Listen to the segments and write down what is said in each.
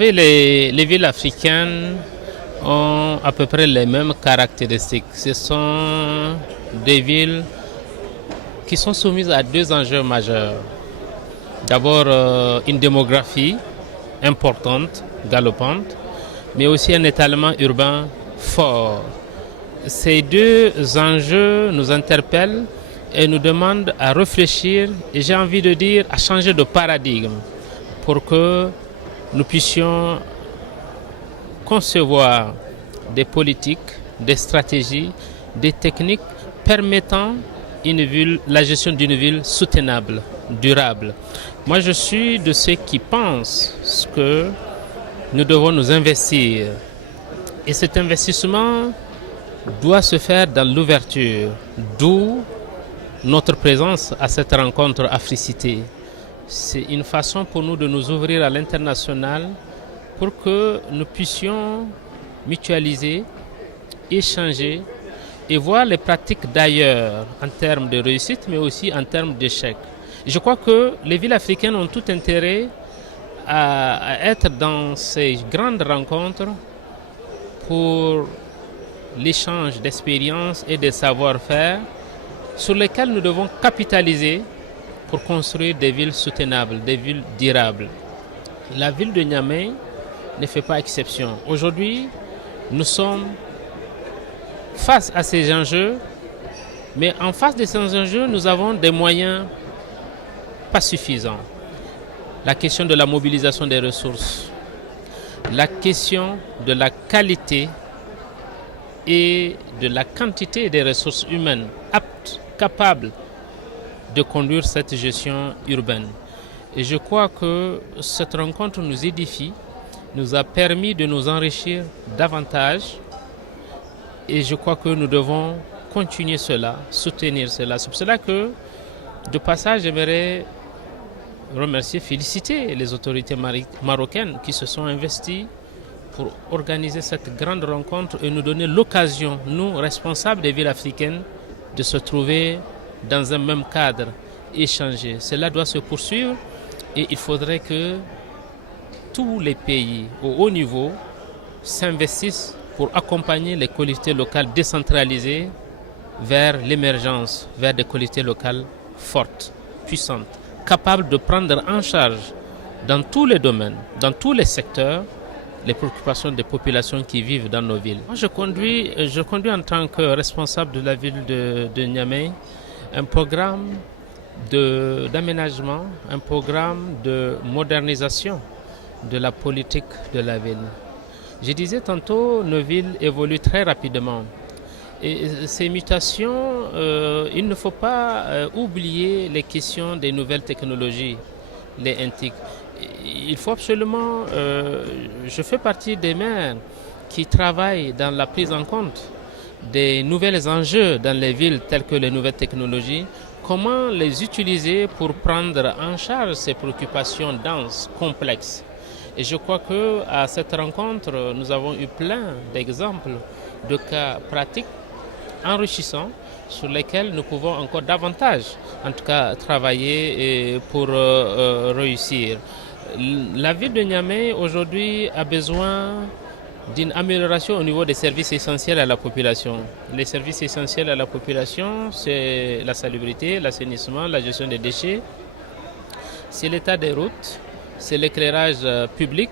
Les villes africaines ont à peu près les mêmes caractéristiques. Ce sont des villes qui sont soumises à deux enjeux majeurs. D'abord, une démographie importante, galopante, mais aussi un étalement urbain fort. Ces deux enjeux nous interpellent et nous demandent à réfléchir, et j'ai envie de dire à changer de paradigme pour que nous puissions concevoir des politiques, des stratégies, des techniques permettant la gestion d'une ville soutenable, durable. Moi, je suis de ceux qui pensent que nous devons nous investir. Et cet investissement doit se faire dans l'ouverture, d'où notre présence à cette rencontre Africité. C'est une façon pour nous de nous ouvrir à l'international pour que nous puissions mutualiser, échanger et voir les pratiques d'ailleurs en termes de réussite mais aussi en termes d'échec. Je crois que les villes africaines ont tout intérêt à être dans ces grandes rencontres pour l'échange d'expériences et de savoir-faire sur lesquels nous devons capitaliser pour construire des villes soutenables, des villes durables. La ville de Niamey ne fait pas exception. Aujourd'hui, nous sommes face à ces enjeux, mais en face de ces enjeux, nous avons des moyens pas suffisants. La question de la mobilisation des ressources, la question de la qualité et de la quantité des ressources humaines aptes, capables de conduire cette gestion urbaine. Et je crois que cette rencontre nous édifie, nous a permis de nous enrichir davantage et je crois que nous devons continuer cela, soutenir cela. C'est pour cela que, de passage, j'aimerais remercier, féliciter les autorités marocaines qui se sont investies pour organiser cette grande rencontre et nous donner l'occasion, nous, responsables des villes africaines, de se trouver dans un même cadre, échanger. Cela doit se poursuivre et il faudrait que tous les pays au haut niveau s'investissent pour accompagner les collectivités locales décentralisées vers l'émergence, vers des collectivités locales fortes, puissantes, capables de prendre en charge dans tous les domaines, dans tous les secteurs, les préoccupations des populations qui vivent dans nos villes. Moi, je conduis en tant que responsable de la ville de Niamey un programme d'aménagement, un programme de modernisation de la politique de la ville. Je disais tantôt, nos villes évoluent très rapidement. Et ces mutations, il ne faut pas oublier les questions des nouvelles technologies, les NTIC. Il faut absolument, je fais partie des maires qui travaillent dans la prise en compte des nouveaux enjeux dans les villes telles que les nouvelles technologies, comment les utiliser pour prendre en charge ces préoccupations denses, complexes. Et je crois qu'à cette rencontre, nous avons eu plein d'exemples de cas pratiques enrichissants sur lesquels nous pouvons encore davantage, en tout cas, travailler pour réussir. La ville de Niamey aujourd'hui a besoin d'une amélioration au niveau des services essentiels à la population. Les services essentiels à la population, c'est la salubrité, l'assainissement, la gestion des déchets, c'est l'état des routes, c'est l'éclairage public,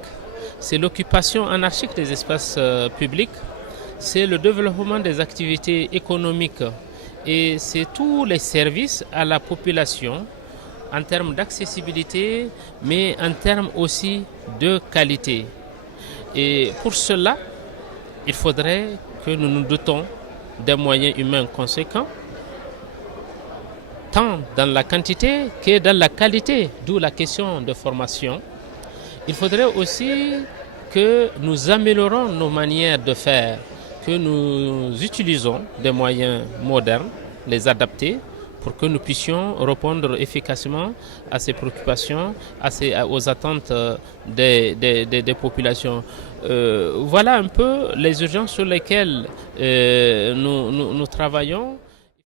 c'est l'occupation anarchique des espaces publics, c'est le développement des activités économiques et c'est tous les services à la population en termes d'accessibilité, mais en termes aussi de qualité. Et pour cela, il faudrait que nous nous dotons des moyens humains conséquents, tant dans la quantité que dans la qualité, d'où la question de formation. Il faudrait aussi que nous améliorons nos manières de faire, que nous utilisons des moyens modernes, les adapter, pour que nous puissions répondre efficacement à ces préoccupations, aux attentes des populations. Voilà un peu les urgences sur lesquelles nous travaillons.